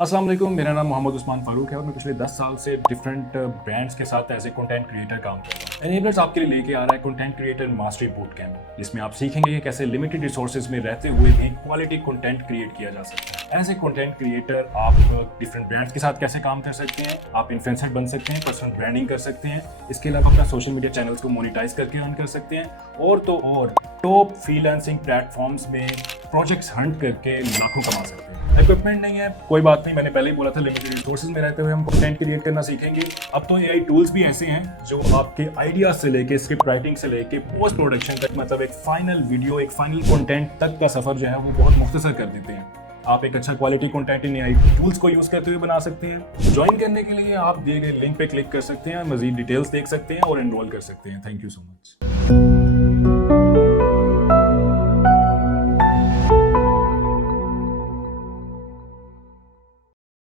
अस्सलाम वालेकुम, मेरा नाम मोहम्मद उस्मान फ़ारूक है और मैं पिछले 10 साल से डिफरेंट ब्रांड्स के साथ एज ए कंटेंट क्रिएटर काम कर रहा हूँ। एनेबलर्स आपके लिए लेके आ रहा है content creator mastery boot camp, जिसमें आप सीखेंगे कि कैसे लिमिटेड रिसोर्सेज में रहते हुए भी क्वालिटी कंटेंट क्रिएट किया जा सकता है। एज ए कंटेंट क्रिएटर आप डिफरेंट ब्रांड्स के साथ कैसे काम कर सकते हैं, आप इन्फ्लुएंसर बन सकते हैं, पर्सनल ब्रांडिंग कर सकते हैं, इसके अलावा अपना सोशल मीडिया चैनल्स को मोनेटाइज करके अर्न कर सकते हैं और तो और टॉप फ्रीलांसिंग प्लेटफॉर्म्स में प्रोजेक्ट्स हंट करके लाखों कमा सकते हैं। इक्विपमेंट नहीं है, कोई बात नहीं, मैंने पहले ही बोला था लिमिटेड रिसोर्सेज में रहते हुए हम कंटेंट क्रिएट करना सीखेंगे। अब तो एआई टूल्स भी ऐसे हैं जो आपके आइडिया से लेके स्क्रिप्ट राइटिंग से लेके पोस्ट प्रोडक्शन तक, मतलब एक फाइनल वीडियो, एक फाइनल कंटेंट तक का सफर जो है वो बहुत मुख्तसर कर देते हैं। आप एक अच्छा quality content in AI tools को यूज करते हुए बना सकते हैं। ज्वाइन करने के लिए आप दिए गए लिंक पे क्लिक कर सकते हैं, मजीद डिटेल्स देख सकते हैं और एनरोल कर सकते हैं। Thank you so much.